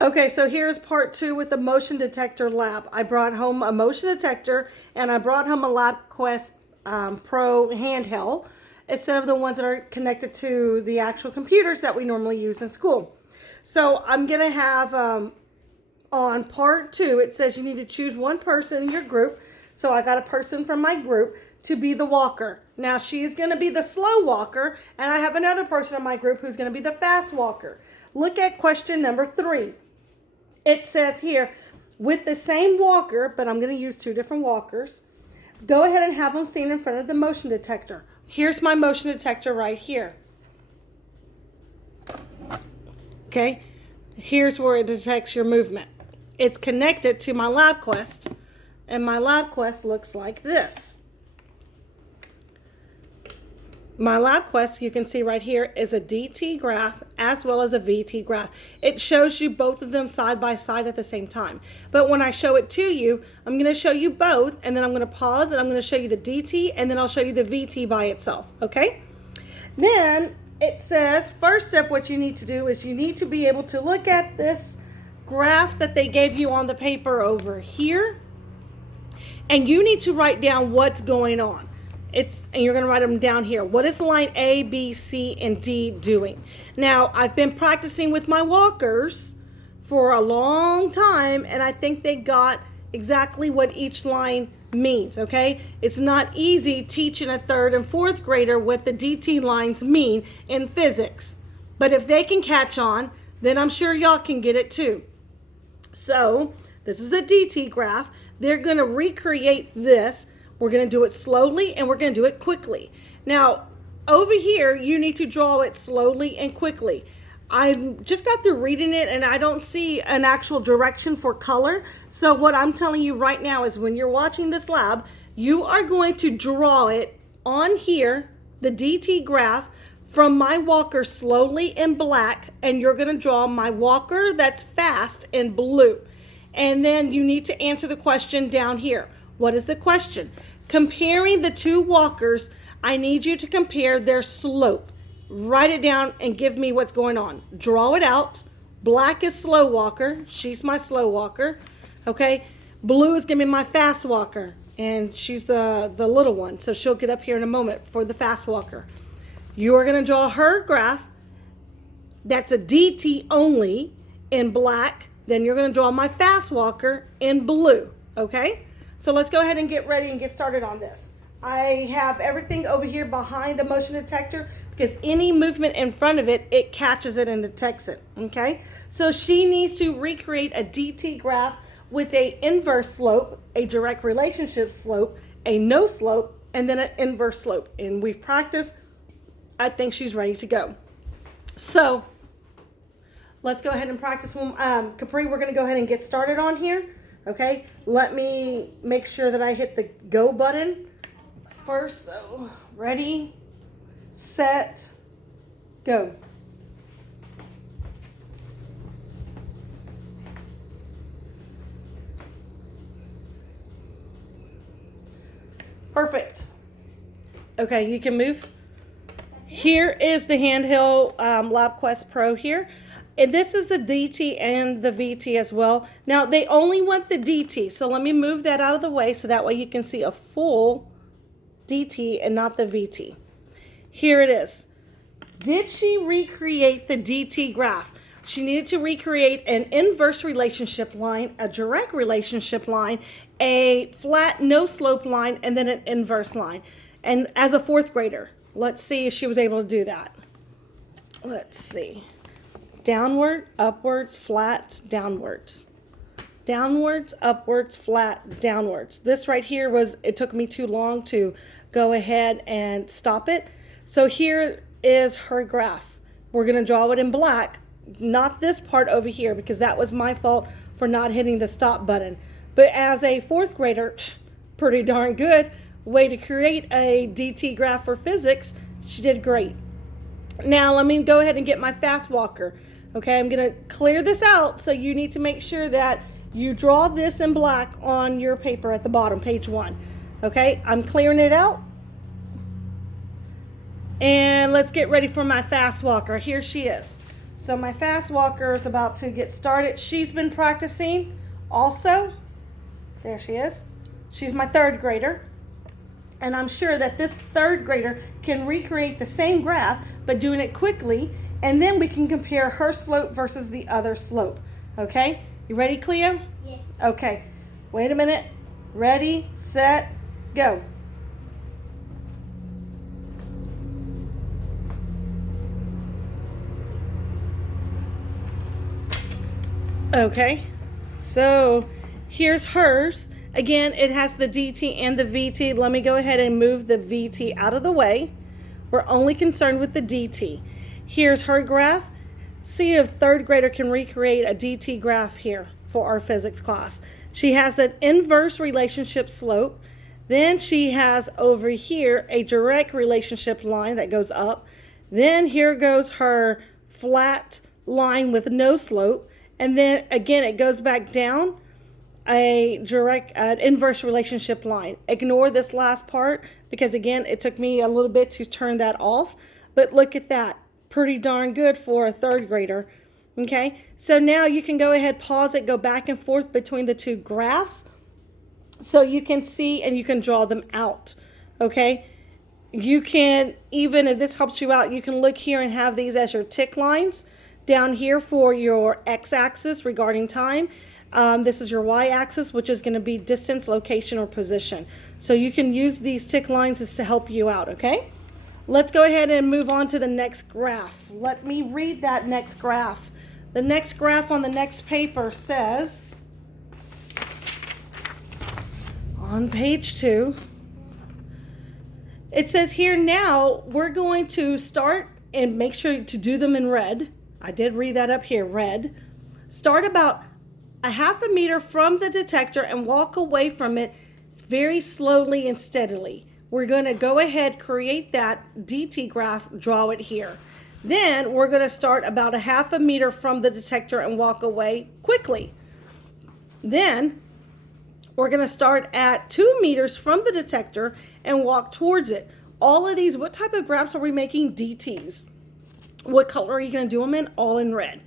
Okay, so here's part 2 with the motion detector lab. I brought home a motion detector and I brought home a LabQuest Pro handheld instead of the ones that are connected to the actual computers that we normally use in school. So I'm going to have on part 2, it says you need to choose one person in your group. So I got a person from my group to be the walker. Now she's going to be the slow walker, and I have another person in my group who's going to be the fast walker. Look at question number 3. It says here, with the same walker, but I'm going to use 2 different walkers, go ahead and have them stand in front of the motion detector. Here's my motion detector right here. Okay, here's where it detects your movement. It's connected to my LabQuest, and my LabQuest looks like this. My LabQuest, you can see right here, is a DT graph as well as a VT graph. It shows you both of them side by side at the same time. But when I show it to you, I'm going to show you both, and then I'm going to pause, and I'm going to show you the DT, and then I'll show you the VT by itself, okay? Then it says, first step, what you need to do is you need to be able to look at this graph that they gave you on the paper over here, and you need to write down what's going on. And you're going to write them down here. What is line A, B, C, and D doing? Now, I've been practicing with my walkers for a long time, and I think they got exactly what each line means, okay? It's not easy teaching a 3rd and 4th grader what the DT lines mean in physics. But if they can catch on, then I'm sure y'all can get it too. So, this is a DT graph. They're going to recreate this. We're going to do it slowly and we're going to do it quickly. Now, over here, you need to draw it slowly and quickly. I just got through reading it and I don't see an actual direction for color. So what I'm telling you right now is when you're watching this lab, you are going to draw it on here, the DT graph, from my walker slowly in black, and you're going to draw my walker that's fast in blue. And then you need to answer the question down here. What is the question? Comparing the 2 walkers, I need you to compare their slope. Write it down and give me what's going on. Draw it out. Black is slow walker. She's my slow walker. Okay. Blue is going to be my fast walker. And she's the little one. So she'll get up here in a moment for the fast walker. You are going to draw her graph. That's a DT only in black. Then you're going to draw my fast walker in blue. Okay. So let's go ahead and get ready and get started on this. I have everything over here behind the motion detector because any movement in front of it, it catches it and detects it, okay? So she needs to recreate a DT graph with a inverse slope, a direct relationship slope, a no slope, and then an inverse slope. And we've practiced. I think she's ready to go. So let's go ahead and practice. Capri, we're going to go ahead and get started on here. Okay, let me make sure that I hit the go button first. So, ready, set, go. Perfect. Okay, you can move. Here is the handheld LabQuest Pro here. And this is the DT and the VT as well. Now, they only want the DT, so let me move that out of the way so that way you can see a full DT and not the VT. Here it is. Did she recreate the DT graph? She needed to recreate an inverse relationship line, a direct relationship line, a flat no slope line, and then an inverse line. And as a 4th grader, let's see if she was able to do that. Let's see. Downward, upwards, flat, downwards. Downwards, upwards, flat, downwards. This right here it took me too long to go ahead and stop it. So here is her graph. We're going to draw it in black, not this part over here because that was my fault for not hitting the stop button. But as a 4th grader, pretty darn good way to create a DT graph for physics. She did great. Now let me go ahead and get my fast walker. Okay, I'm going to clear this out, so you need to make sure that you draw this in black on your paper at the bottom, page 1. Okay, I'm clearing it out. And let's get ready for my fast walker. Here she is. So my fast walker is about to get started. She's been practicing also. There she is. She's my third grader. And I'm sure that this third grader can recreate the same graph, but doing it quickly. And then we can compare her slope versus the other slope. Okay? You ready, Cleo? Yeah. Okay. Wait a minute. Ready, set, go. Okay, so here's hers. Again, it has the DT and the VT. Let me go ahead and move the VT out of the way. We're only concerned with the DT. Here's her graph. See if third grader can recreate a DT graph here for our physics class. She has an inverse relationship slope. Then she has over here a direct relationship line that goes up. Then here goes her flat line with no slope. And then again, it goes back down an inverse relationship line. Ignore this last part because again, it took me a little bit to turn that off. But look at that. Pretty darn good for a third grader. Okay, so now you can go ahead, pause it, go back and forth between the two graphs so you can see and you can draw them out. Okay, you can, even if this helps you out, you can look here and have these as your tick lines. Down here for your x-axis regarding time. This is your y-axis, which is going to be distance, location, or position. So you can use these tick lines as to help you out, okay? Let's go ahead and move on to the next graph. Let me read that next graph. The next graph on the next paper says, on page 2, it says here now we're going to start and make sure to do them in red. I did read that up here, red. Start about a half a meter from the detector and walk away from it very slowly and steadily. We're going to go ahead, create that DT graph, draw it here. Then we're going to start about a half a meter from the detector and walk away quickly. Then we're going to start at 2 meters from the detector and walk towards it. All of these, what type of graphs are we making? DTs. What color are you going to do them in? All in red.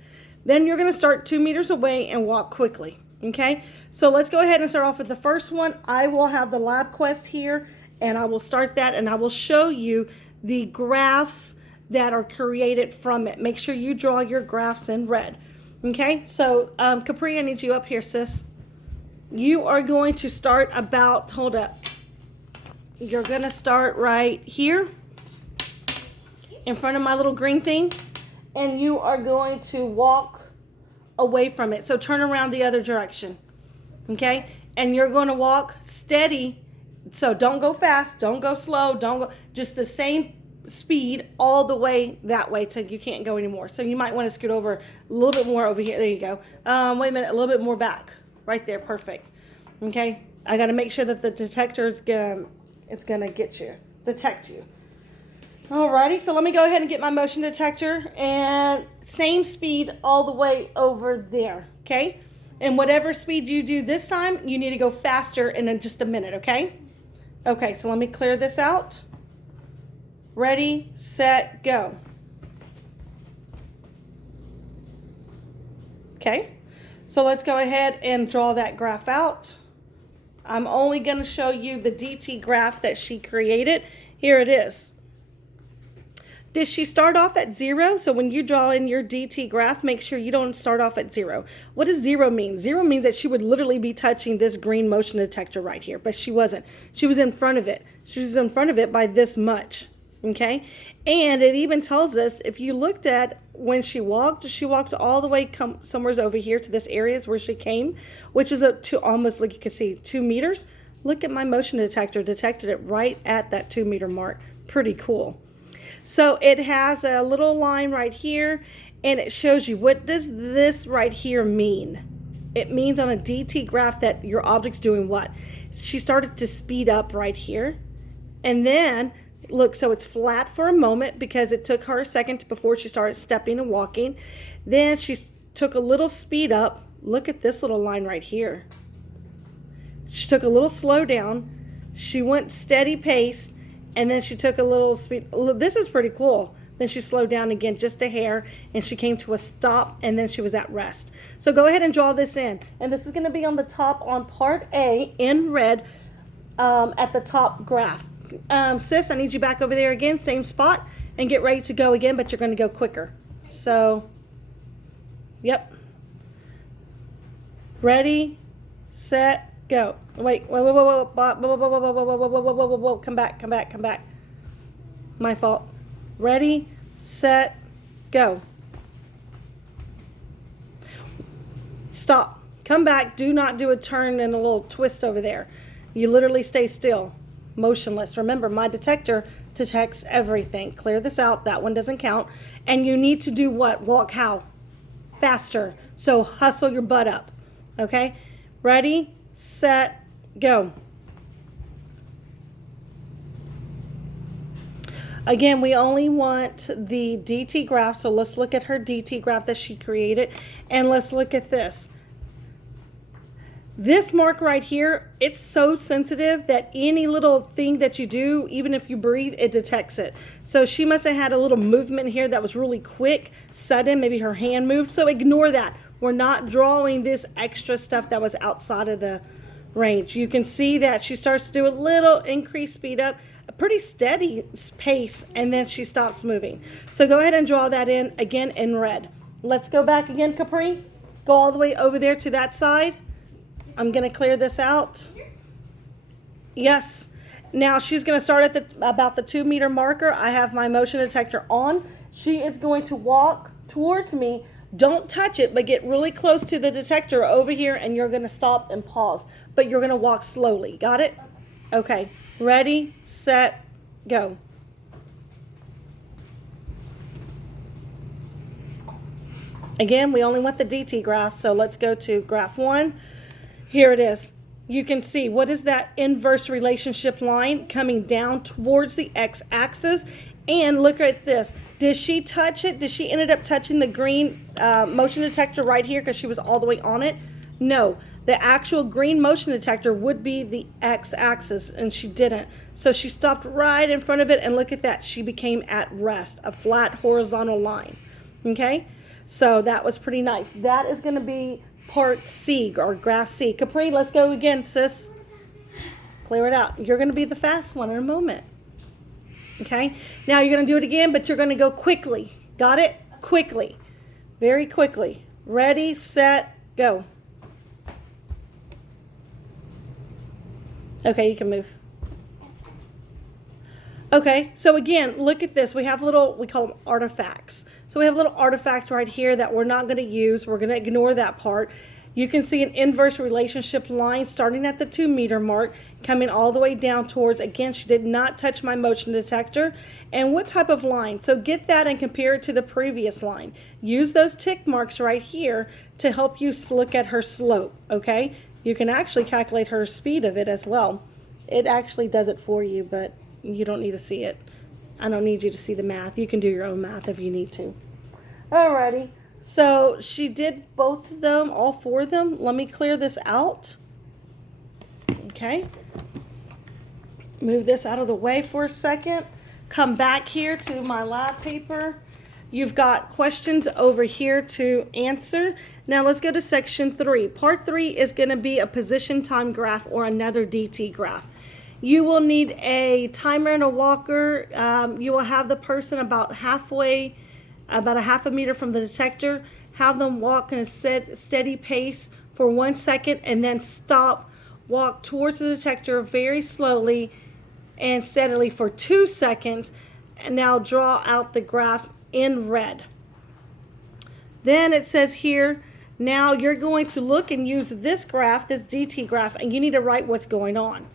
Then you're going to start 2 meters away and walk quickly. Okay, so let's go ahead and start off with the first one. I will have the lab quest here and I will start that and I will show you the graphs that are created from it. Make sure you draw your graphs in red. Okay, so Capri, I need you up here, sis. You are going to start about, hold up. You're going to start right here in front of my little green thing, and you are going to walk away from it. So turn around the other direction, okay? And you're going to walk steady. So don't go fast, don't go slow, don't go, just the same speed all the way that way till you can't go anymore. So you might want to scoot over a little bit more over here. There you go. Wait a minute, a little bit more back. Right there, perfect. Okay, I got to make sure that the detector is gonna detect you. Alrighty, so let me go ahead and get my motion detector and same speed all the way over there, okay? And whatever speed you do this time, you need to go faster in just a minute, okay? Okay, so let me clear this out. Ready, set, go. Okay, so let's go ahead and draw that graph out. I'm only going to show you the DT graph that she created. Here it is. Did she start off at 0? So when you draw in your DT graph, make sure you don't start off at 0. What does 0 mean? 0 means that she would literally be touching this green motion detector right here, but she wasn't. She was in front of it. She was in front of it by this much, okay? And it even tells us, if you looked at when she walked all the way somewhere over here to this area is where she came, which is up to almost, like you can see, 2 meters. Look at my motion detector, detected it right at that 2 meter mark. Pretty cool. So it has a little line right here, and it shows you, what does this right here mean? It means on a DT graph that your object's doing what? She started to speed up right here. And then, look, so it's flat for a moment because it took her a second before she started stepping and walking. Then she took a little speed up. Look at this little line right here. She took a little slow down. She went steady pace. And then she took a little speed. This is pretty cool. then she slowed down again just a hair, and she came to a stop, and then she was at rest. So go ahead and draw this in. And this is going to be on the top on part A in red at the top graph. Sis, I need you back over there again, same spot, and get ready to go again, but you're going to go quicker. So, yep. Ready, set, go. Wait, whoa, come back. My fault. Ready, set, go. Stop. Come back. Do not do a turn and a little twist over there. You literally stay still, motionless. Remember, my detector detects everything. Clear this out. That one doesn't count. And you need to do what? Walk how? Faster. So hustle your butt up. Okay? Ready, set, go. Again, we only want the DT graph, so let's look at her DT graph that she created, and let's look at this. This mark right here, it's so sensitive that any little thing that you do, even if you breathe, it detects it. So she must have had a little movement here that was really quick, sudden, maybe her hand moved, so ignore that. We're not drawing this extra stuff that was outside of the range. You can see that she starts to do a little increased speed up, a pretty steady pace, and then she stops moving. So go ahead and draw that in again in red. Let's go back again, Capri. Go all the way over there to that side. I'm going to clear this out. Yes. Now she's going to start at about the 2 meter marker. I have my motion detector on. She is going to walk towards me. Don't touch it, but get really close to the detector over here, and you're going to stop and pause. But you're going to walk slowly. Got it? Okay. Ready, set, go. Again, we only want the DT graph, so let's go to graph 1. Here it is. You can see, what is that inverse relationship line coming down towards the x-axis? And look at this. Did she touch it? Did she ended up touching the green motion detector right here because she was all the way on it? No. The actual green motion detector would be the x-axis, and she didn't. So she stopped right in front of it, and look at that. She became at rest, a flat horizontal line. Okay? So that was pretty nice. That is going to be part C, or graph C. Capri, let's go again, sis. Clear it out. You're going to be the fast one in a moment. Okay? Now you're going to do it again, but you're going to go quickly. Got it? Quickly. Very quickly. Ready, set, go. Okay, you can move. Okay, so again, look at this. We have little, we call them artifacts. So we have a little artifact right here that we're not going to use. We're going to ignore that part. You can see an inverse relationship line starting at the 2 meter mark, coming all the way down towards, again, she did not touch my motion detector. And what type of line? So get that and compare it to the previous line. Use those tick marks right here to help you look at her slope, okay? You can actually calculate her speed of it as well. It actually does it for you, but you don't need to see it. I don't need you to see the math. You can do your own math if you need to. Alrighty. So she did both of them, all 4 of them. Let me clear this out. Okay. Move this out of the way for a second. Come back here to my lab paper. You've got questions over here to answer. Now let's go to section 3. Part 3 is going to be a position time graph or another DT graph. You will need a timer and a walker. You will have the person about halfway, about a half a meter from the detector. Have them walk in a steady pace for 1 second and then stop. Walk towards the detector very slowly and steadily for 2 seconds. And now draw out the graph in red. Then it says here, now you're going to look and use this graph, this DT graph, and you need to write what's going on.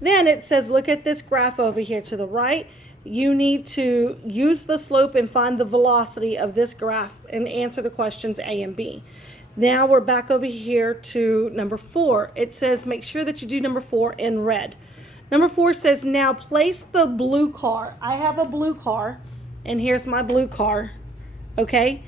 Then it says, look at this graph over here to the right. You need to use the slope and find the velocity of this graph and answer the questions A and B. Now we're back over here to number 4. It says, make sure that you do number 4 in red. Number 4 says, now place the blue car. I have a blue car, and here's my blue car, okay,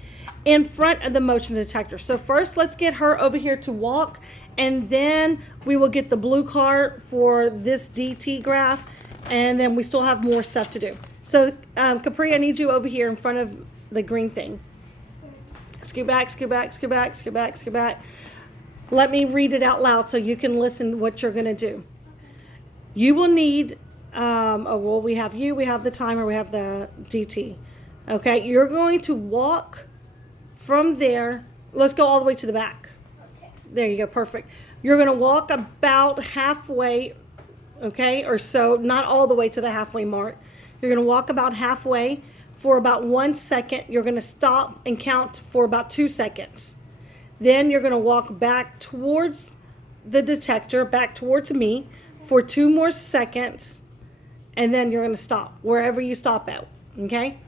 in front of the motion detector. So first, let's get her over here to walk, and then we will get the blue car for this DT graph, and then we still have more stuff to do. So, Capri, I need you over here in front of the green thing. Scoot back, scoot back, scoot back, scoot back, scoot back. Let me read it out loud so you can listen what you're going to do. You will need, we have you, we have the timer, we have the DT. Okay, you're going to walk from there. Let's go all the way to the back. Okay. There you go, perfect. You're going to walk about halfway, okay, or so, not all the way to the halfway mark. You're going to walk about halfway for about 1 second. You're going to stop and count for about 2 seconds. Then you're going to walk back towards the detector, back towards me for 2 more seconds. And then you're going to stop wherever you stop at. Okay?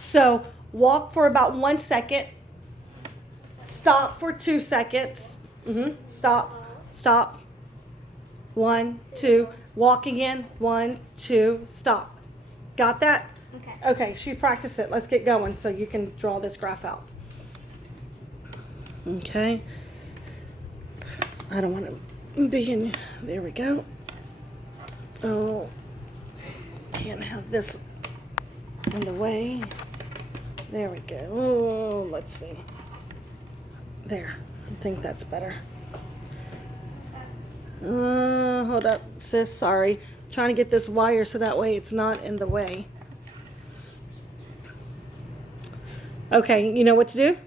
So walk for about 1 second. Stop for 2 seconds. Stop. Stop. 1, 2. Walk again. 1, 2. Stop. Got that? Okay. Okay, she practiced it. Let's get going so you can draw this graph out. Okay. I don't want to be in. There we go. Oh, can't have this in the way. There we go. Oh, let's see. There. I think that's better. Hold up, sis. Sorry. Trying to get this wire so that way it's not in the way. Okay, you know what to do?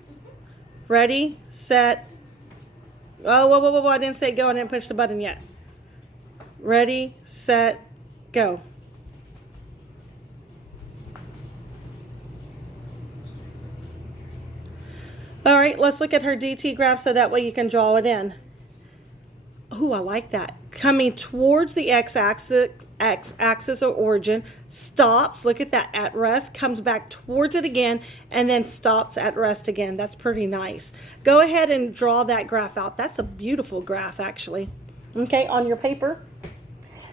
Ready, set. Oh, whoa. I didn't say go. I didn't push the button yet. Ready, set, go. All right, let's look at her DT graph so that way you can draw it in. Ooh, I like that. Coming towards the x-axis or origin, stops, look at that, at rest, comes back towards it again, and then stops at rest again. That's pretty nice. Go ahead and draw that graph out. That's a beautiful graph, actually. Okay, on your paper.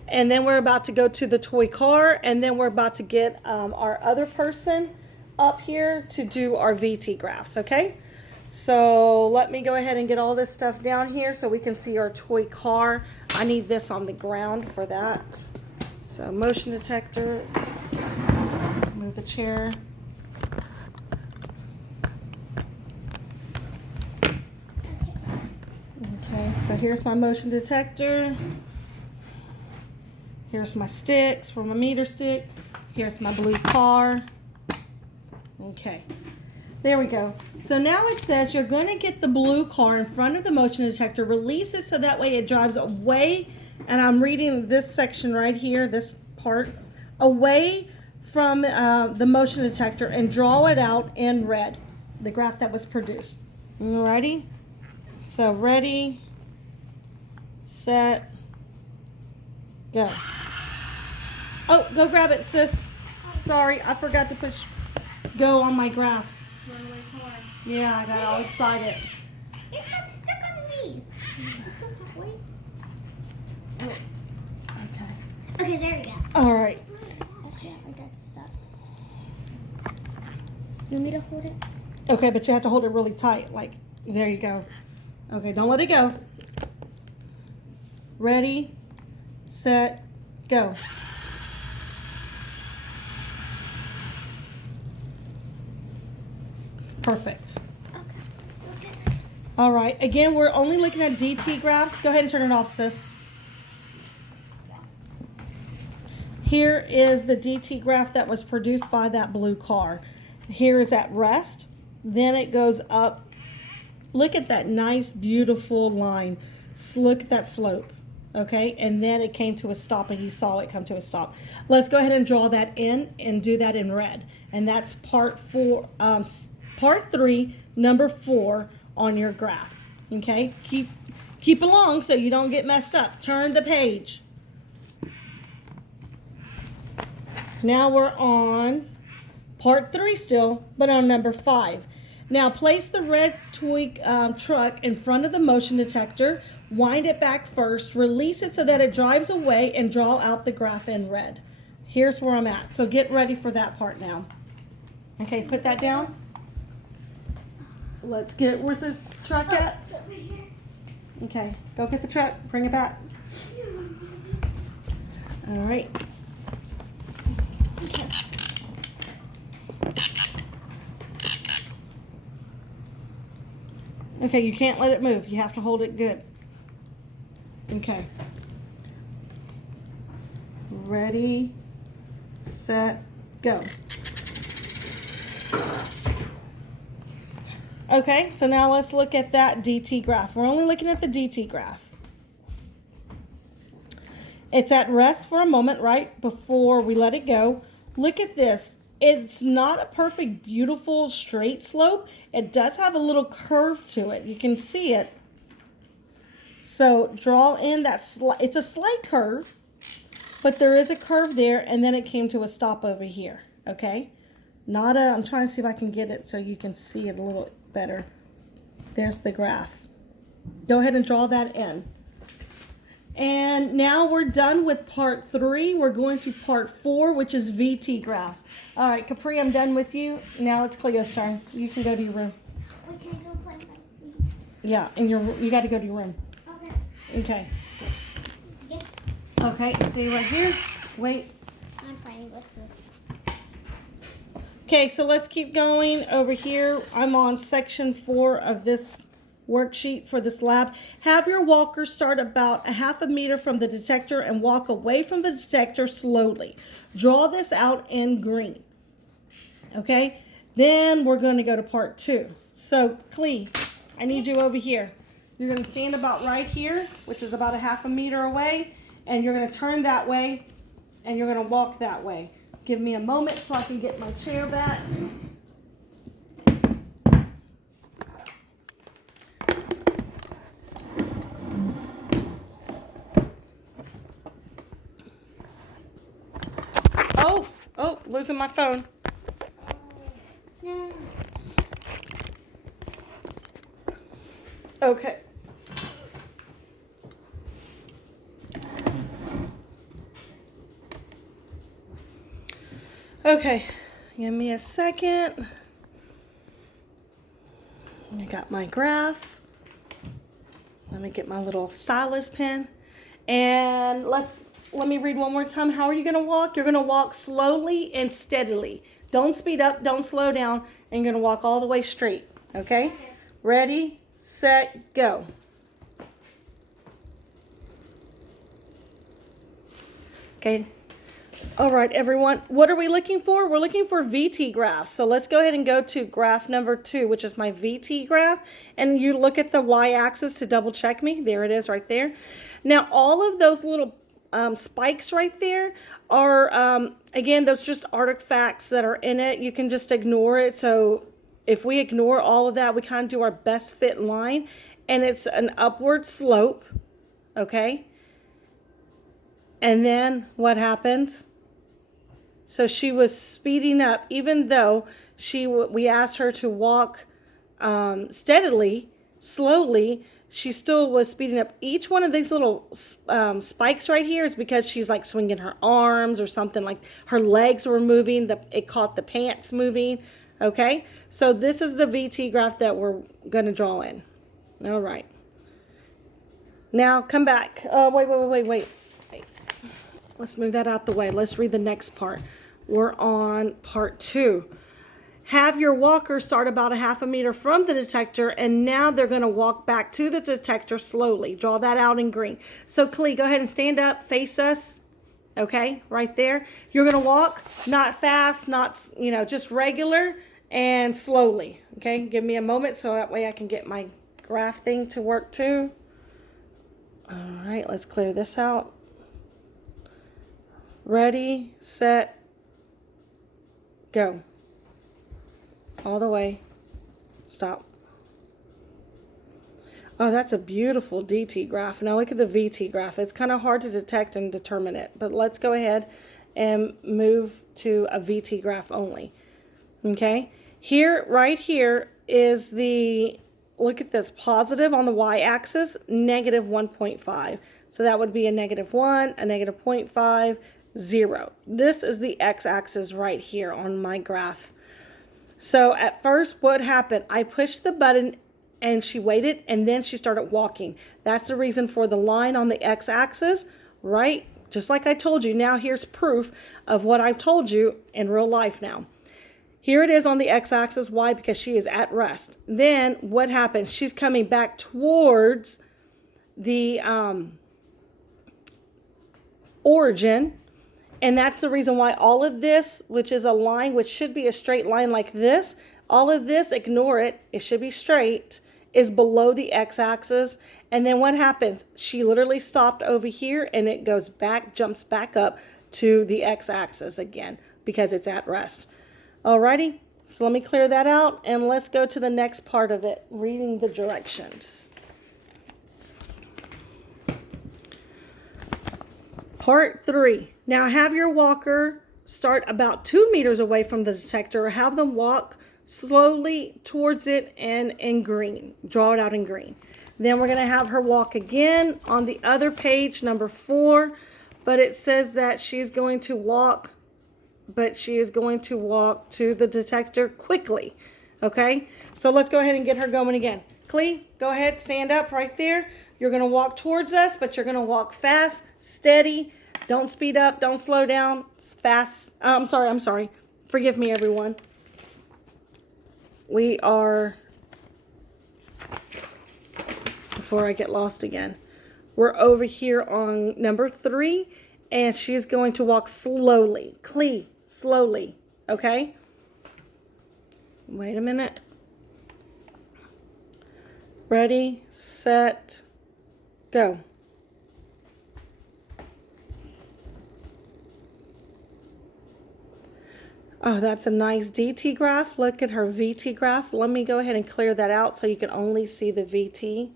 And then we're about to go to the toy car, and then we're about to get our other person up here to do our VT graphs, okay? So let me go ahead and get all this stuff down here so we can see our toy car. I need this on the ground for that. So motion detector, move the chair. Okay, so here's my motion detector. Here's my sticks for my meter stick. Here's my blue car. Okay. There we go. So now it says you're going to get the blue car in front of the motion detector, release it so that way it drives away, and I'm reading this section right here, this part, away from the motion detector and draw it out in red, the graph that was produced. Alrighty? So ready, set, go. Oh, go grab it, sis. Sorry, I forgot to push go on my graph. Yeah, I got all excited. It got stuck on me. So wait. Oh, okay. Okay, there we go. All right. Okay, I got stuck. You want me to hold it? Okay, but you have to hold it really tight. Like, there you go. Okay, don't let it go. Ready, set, go. Perfect. Okay. All right. Again, we're only looking at DT graphs. Go ahead and turn it off, sis. Here is the DT graph that was produced by that blue car. Here is at rest. Then it goes up. Look at that nice, beautiful line. Look at that slope. Okay, and then it came to a stop, and you saw it come to a stop. Let's go ahead and draw that in and do that in red. And that's part 3, number 4 on your graph. Okay, keep along so you don't get messed up. Turn the page. Now we're on part 3 still, but on number 5. Now place the red toy truck in front of the motion detector, wind it back first, release it so that it drives away, and draw out the graph in red. Here's where I'm at. So get ready for that part now. Okay, put that down. Let's get where's the truck at? It's over here. Okay, go get the truck, bring it back. All right. Okay, you can't let it move. You have to hold it good. Okay. Ready, set, go. Okay, so now let's look at that DT graph. We're only looking at the DT graph. It's at rest for a moment right before we let it go. Look at this. It's not a perfect, beautiful, straight slope. It does have a little curve to it. You can see it. So draw in that, it's a slight curve, but there is a curve there, and then it came to a stop over here, okay? I'm trying to see if I can get it so you can see it a little better. There's the graph. Go ahead and draw that in. And now we're done with part 3. We're going to part 4, which is VT graphs. All right, Capri, I'm done with you. Now it's Cleo's turn. You can go to your room. Okay, go play my things. Yeah, and you got to go to your room. Okay. Okay. Yes. Okay, stay right here. Wait. I'm playing with this. Okay, so let's keep going over here. I'm on section 4 of this worksheet for this lab. Have your walker start about a half a meter from the detector and walk away from the detector slowly. Draw this out in green. Okay, then we're going to go to part 2. So, Clee, I need you over here. You're going to stand about right here, which is about a half a meter away, and you're going to turn that way, and you're going to walk that way. Give me a moment so I can get my chair back. Oh, losing my phone. No. Okay. Okay, give me a second. I got my graph. Let me get my little stylus pen. And let me read one more time. How are you going to walk? You're going to walk slowly and steadily. Don't speed up, don't slow down, and you're going to walk all the way straight. Okay? Ready, set, go. Okay. All right, everyone. What are we looking for? We're looking for VT graphs. So let's go ahead and go to graph number 2, which is my VT graph. And you look at the y-axis to double check me. There it is right there. Now, all of those little spikes right there are, again, those just artifacts that are in it. You can just ignore it. So if we ignore all of that, we kind of do our best fit line. And it's an upward slope, okay? And then what happens? So she was speeding up, even though we asked her to walk steadily, slowly. She still was speeding up. Each one of these little spikes right here is because she's like swinging her arms or something, like her legs were moving. It caught the pants moving. Okay, so this is the VT graph that we're going to draw in. All right. Now come back. Wait. Let's move that out the way. Let's read the next part. We're on part 2. Have your walker start about a half a meter from the detector, and now they're going to walk back to the detector slowly. Draw that out in green. So, Clee, go ahead and stand up, face us. Okay, right there. You're going to walk, not fast, not, just regular and slowly. Okay, give me a moment so that way I can get my graph thing to work too. All right, let's clear this out. Ready, set, go. All the way. Stop. Oh, that's a beautiful DT graph. Now look at the VT graph. It's kind of hard to detect and determine it, but let's go ahead and move to a VT graph only. Okay? Right here is look at this, positive on the y-axis, negative 1.5. So that would be a -1, a -0.5, 0. This is the x-axis right here on my graph. So at first, what happened? I pushed the button and she waited, and then she started walking. That's the reason for the line on the x-axis, right? Just like I told you. Now here's proof of what I've told you in real life now. Here it is on the x-axis. Why? Because she is at rest. Then what happens? She's coming back towards the origin. And that's the reason why all of this, which is a line, which should be a straight line like this, all of this, ignore it, it should be straight, is below the x-axis. And then what happens? She literally stopped over here and it goes back, jumps back up to the x-axis again because it's at rest. Alrighty, so let me clear that out and let's go to the next part of it, reading the directions. Part 3. Now have your walker start about 2 meters away from the detector, or have them walk slowly towards it and in green. Draw it out in green. Then we're going to have her walk again on the other page, number 4, but it says that she's going to walk, but she is going to walk to the detector quickly. Okay, so let's go ahead and get her going again. Clee, go ahead, stand up right there. You're going to walk towards us, but you're going to walk fast, steady. Don't speed up, don't slow down. Fast. I'm sorry. Forgive me, everyone. We are, before I get lost again, we're over here on number 3, and she's going to walk slowly. Clee, slowly, okay? Wait a minute. Ready, set, go. Oh, that's a nice DT graph. Look at her VT graph. Let me go ahead and clear that out so you can only see the VT,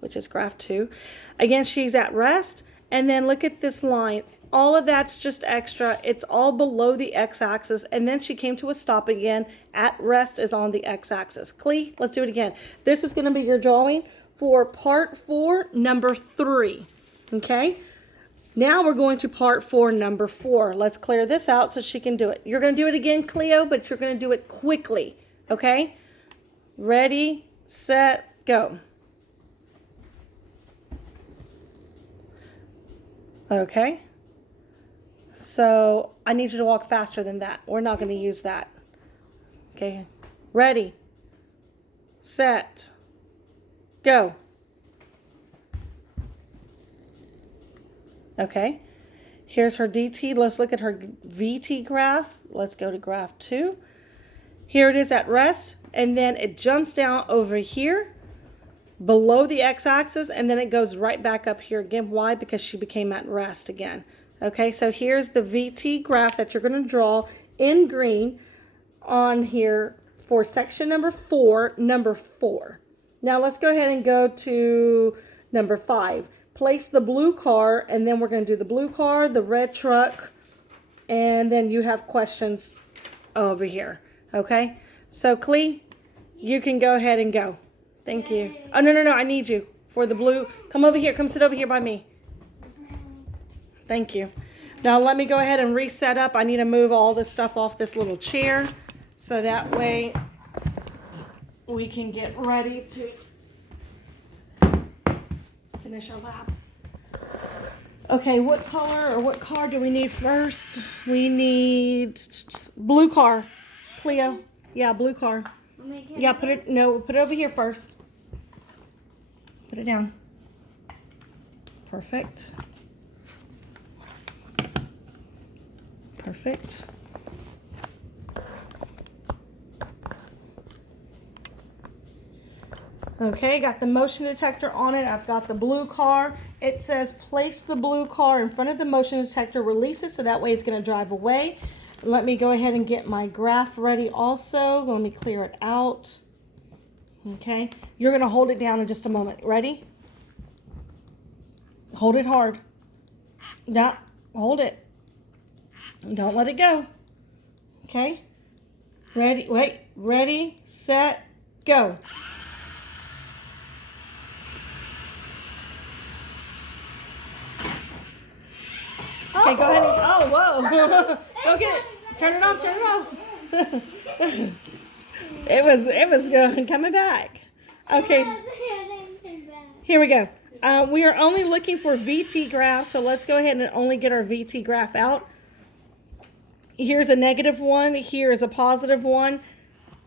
which is graph 2. Again, she's at rest. And then look at this line. All of that's just extra. It's all below the x-axis. And then she came to a stop again. At rest is on the x-axis. Clee, let's do it again. This is going to be your drawing for part 4, number 3. Okay? Now we're going to part 4, number 4. Let's clear this out so she can do it. You're going to do it again, Cleo, but you're going to do it quickly. Okay? Ready, set, go. Okay? So I need you to walk faster than that. We're not going to use that. Okay? Ready, set, go. Okay, here's her DT. Let's look at her VT graph. Let's go to graph 2. Here it is at rest, and then it jumps down over here below the x-axis, and then it goes right back up here again. Why? Because she became at rest again. Okay, so here's the VT graph that you're going to draw in green on here for section number 4, number 4. Now let's go ahead and go to number 5. Place the blue car, and then we're going to do the blue car, the red truck, and then you have questions over here. Okay? So, Clee, you can go ahead and go. Thank you. Oh, no, I need you for the blue. Come over here. Come sit over here by me. Thank you. Now, let me go ahead and reset up. I need to move all this stuff off this little chair so that way we can get ready to finish our lab. Okay, what color or what car do we need first? We need blue car. Cleo. Yeah, blue car. Yeah, put it over here first. Put it down. Perfect. Perfect. Okay, got the motion detector on it. I've got the blue car. It says place the blue car in front of the motion detector, release it so that way it's going to drive away. Let me go ahead and get my graph ready also. Let me clear it out. Okay, you're going to hold it down in just a moment. Ready? Hold it hard. Now, hold it. Don't let it go. Okay, ready, wait, ready, set, go. Okay, go ahead and, oh, whoa. Go get it. Turn it off, turn it off. It was good. Coming back. Okay. Here we go. We are only looking for VT graph, so let's go ahead and only get our VT graph out. Here's a negative 1. Here is a positive 1.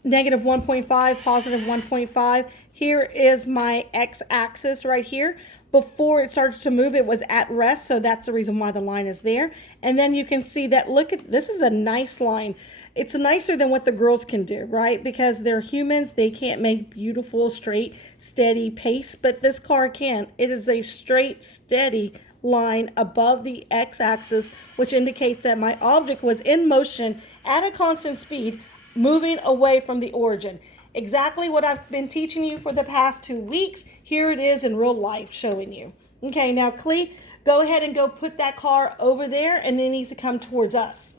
Negative 1.5, positive 1.5. Here is my x-axis right here. Before it started to move, it was at rest, so that's the reason why the line is there. And then you can see that, look at, this is a nice line. It's nicer than what the girls can do, right? Because they're humans, they can't make beautiful, straight, steady pace, but this car can. It is a straight, steady line above the x-axis, which indicates that my object was in motion at a constant speed, moving away from the origin. Exactly what I've been teaching you for the past 2 weeks. Here it is in real life showing you. Okay, now Clee, go ahead and go put that car over there, and it needs to come towards us.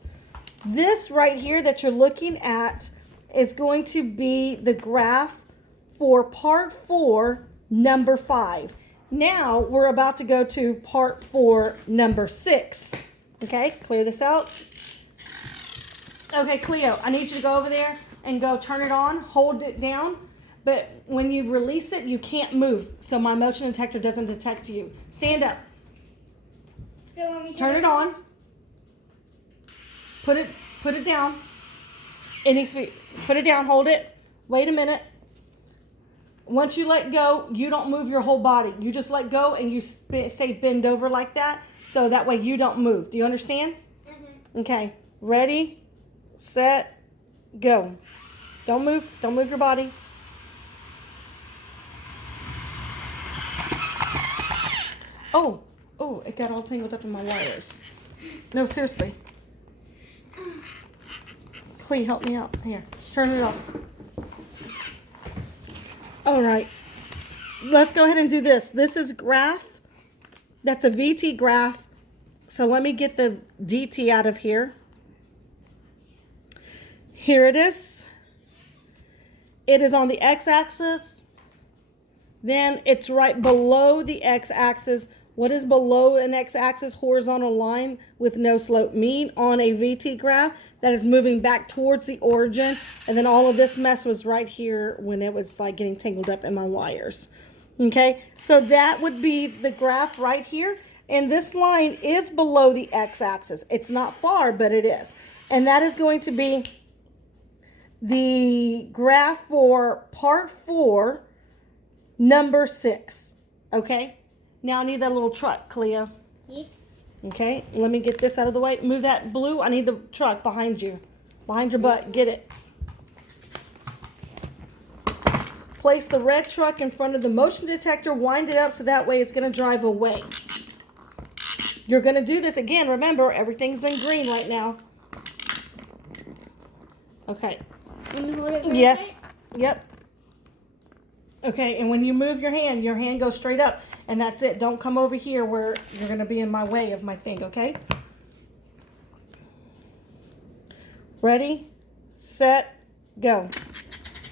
This right here that you're looking at is going to be the graph for part 4, number 5. Now we're about to go to part 4, number 6. Okay, clear this out. Okay, Cleo, I need you to go over there and go turn it on, hold it down, but when you release it, you can't move, so my motion detector doesn't detect you. Stand up. Turn it on. Put it down. It needs to be, put it down, hold it. Wait a minute. Once you let go, you don't move your whole body. You just let go and you stay bend over like that, so that way you don't move. Do you understand? Mm-hmm. Okay, ready, set, go. Don't move your body. Oh, it got all tangled up in my wires. No, seriously. Clee, help me out. Here, turn it off. All right, let's go ahead and do this. This is graph. That's a VT graph. So let me get the DT out of here. Here it is. It is on the x-axis. Then it's right below the x-axis. What is below an x-axis? Horizontal line with no slope. Mean on a VT graph that is moving back towards the origin. And then all of this mess was right here when it was like getting tangled up in my wires. Okay, so that would be the graph right here. And this line is below the x-axis. It's not far, but it is. And that is going to be the graph for part 4, number 6. Okay? Now I need that little truck, Cleo. Yeah. Okay, let me get this out of the way. Move that blue. I need the truck behind you. Behind your butt. Get it. Place the red truck in front of the motion detector. Wind it up so that way it's going to drive away. You're going to do this again. Remember, everything's in green right now. Okay. Can you hold it right Yes. Yep. Okay, and when you move your hand goes straight up, and that's it. Don't come over here where you're going to be in my way of my thing, okay? Ready, set, go.